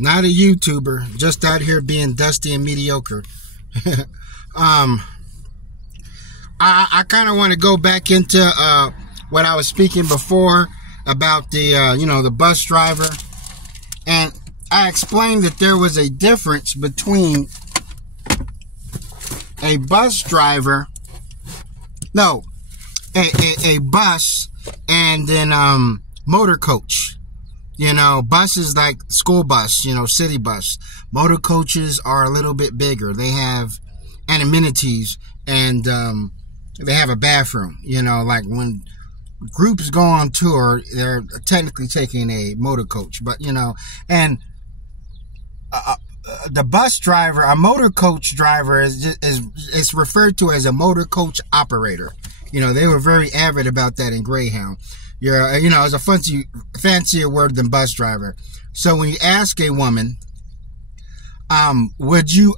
Not a YouTuber, just out here being dusty and mediocre. I kind of want to go back into what I was speaking before about the the bus driver, and I explained that there was a difference between a bus driver, a bus, and then motor coach. Bus is like school bus, city bus. Motor coaches are a little bit bigger. They have amenities, and they have a bathroom. Like when groups go on tour, they're technically taking a motor coach. But, and the bus driver, a motor coach driver is referred to as a motor coach operator. They were very avid about that in Greyhound. It's a fancier word than bus driver. So when you ask a woman, would you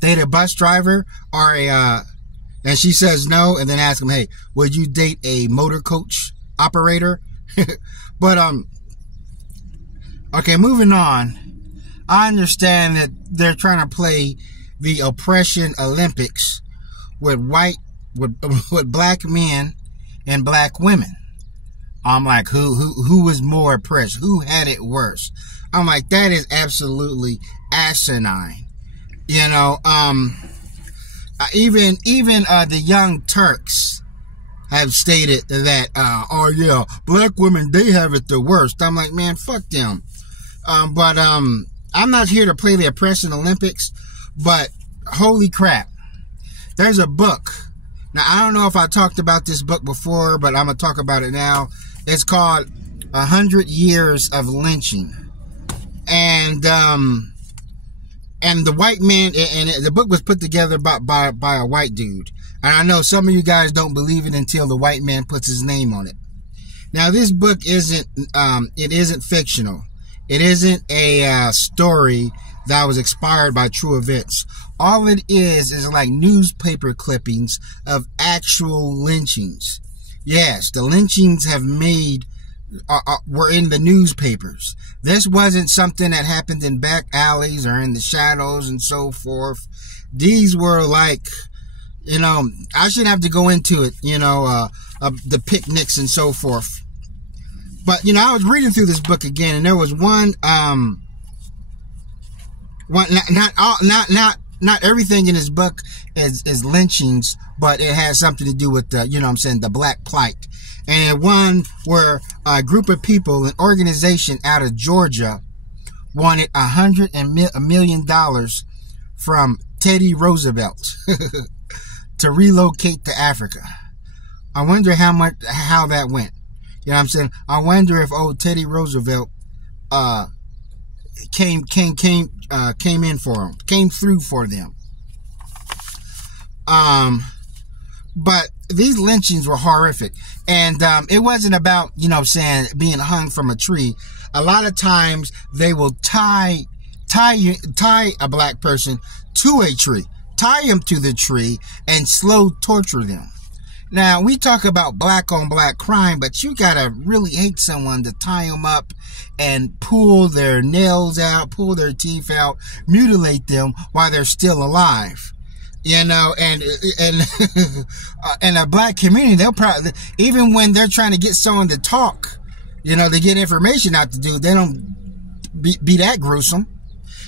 date a bus driver or and she says no, and then ask them, hey, would you date a motor coach operator? But okay, moving on. I understand that they're trying to play the oppression Olympics with black men and black women. I'm like, who was more oppressed? Who had it worse? I'm like, that is absolutely asinine. Even the Young Turks have stated that, black women, they have it the worst. I'm like, man, fuck them. But I'm not here to play the oppression Olympics, but holy crap. There's a book. Now, I don't know if I talked about this book before, but I'm going to talk about it now. It's called 100 Years of Lynching. And the white man, and the book was put together by a white dude. And I know some of you guys don't believe it until the white man puts his name on it. Now, this book isn't fictional. It isn't a story that was inspired by true events. All it is like newspaper clippings of actual lynchings. Yes, the lynchings were in the newspapers. This wasn't something that happened in back alleys or in the shadows and so forth. These were like, I shouldn't have to go into it, the picnics and so forth. But, I was reading through this book again, and there was not everything in this book is lynchings, but it has something to do with the Black plight. And one where a group of people, an organization out of Georgia, wanted $100 million from Teddy Roosevelt to relocate to Africa. I wonder how that went. I wonder if old Teddy Roosevelt came through for them. But these lynchings were horrific. And it wasn't about, being hung from a tree. A lot of times they will tie a black person to a tree, tie them to the tree, and slow torture them. Now, we talk about black on black crime, but you gotta really hate someone to tie them up and pull their nails out, pull their teeth out, mutilate them while they're still alive. And in a black community, they'll probably, even when they're trying to get someone to talk, to get information out to do, they don't be that gruesome,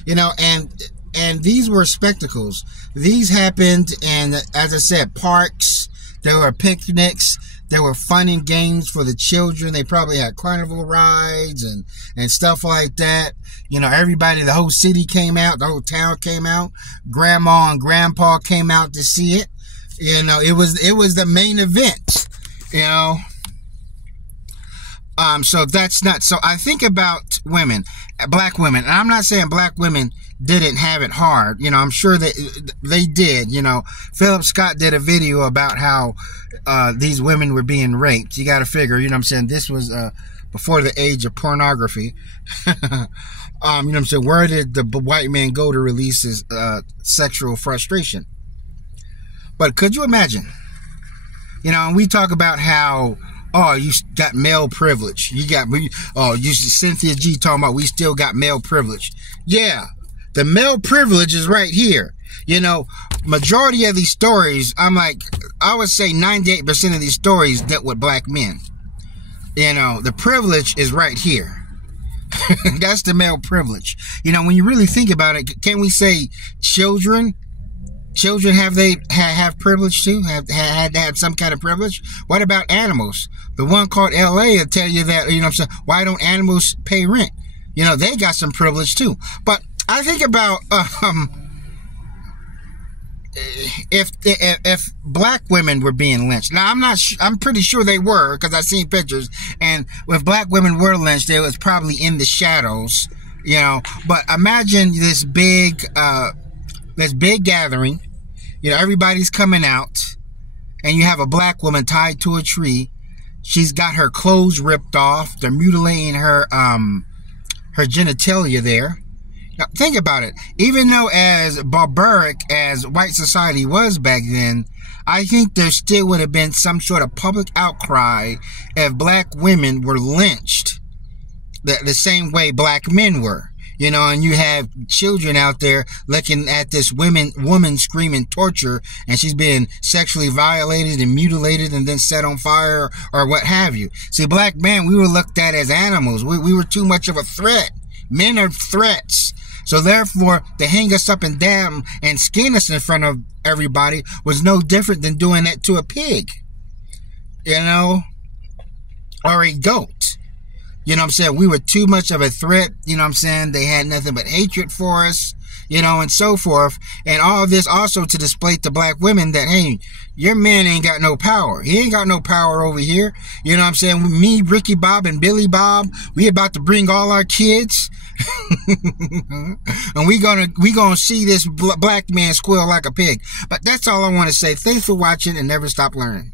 and these were spectacles. These happened in, as I said, parks. There were picnics. There were fun and games for the children. They probably had carnival rides and stuff like that. Everybody, the whole city came out. The whole town came out. Grandma and grandpa came out to see it. It was the main event, so that's nuts. So I think about women, black women, and I'm not saying black women didn't have it hard. I'm sure that they did. Philip Scott did a video about how these women were being raped. You got to figure, this was before the age of pornography. Where did the white man go to release his sexual frustration? But could you imagine? We talk about how, oh, you got male privilege. Cynthia G talking about we still got male privilege. Yeah, the male privilege is right here. You know, majority of these stories, I would say 98% of these stories dealt with black men. You know, the privilege is right here. That's the male privilege. You know, when you really think about it, can we say children have privilege too? Have some kind of privilege? What about animals? The one called LA will tell you that, you know what I'm saying, why don't animals pay rent? You know, they got some privilege too. But I think about if black women were being lynched. Now I'm pretty sure they were, because I've seen pictures, and if black women were lynched, it was probably in the shadows, you know. But imagine this big gathering, you know, everybody's coming out, and you have a black woman tied to a tree. She's got her clothes ripped off. They're mutilating her genitalia there. Now, think about it. Even though as barbaric as white society was back then, I think there still would have been some sort of public outcry if black women were lynched the same way black men were. You know, and you have children out there looking at this woman screaming torture, and she's being sexually violated and mutilated and then set on fire or what have you. See, black men, we were looked at as animals. We were too much of a threat. Men are threats. So therefore, to hang us up and down and skin us in front of everybody was no different than doing that to a pig, you know, or a goat. You know what I'm saying? We were too much of a threat. You know what I'm saying? They had nothing but hatred for us, you know, and so forth. And all of this also to display to black women that, hey, your man ain't got no power. He ain't got no power over here. You know what I'm saying? Me, Ricky Bob, and Billy Bob, we about to bring all our kids. And we gonna see this black man squeal like a pig. But that's all I want to say. Thanks for watching, and never stop learning.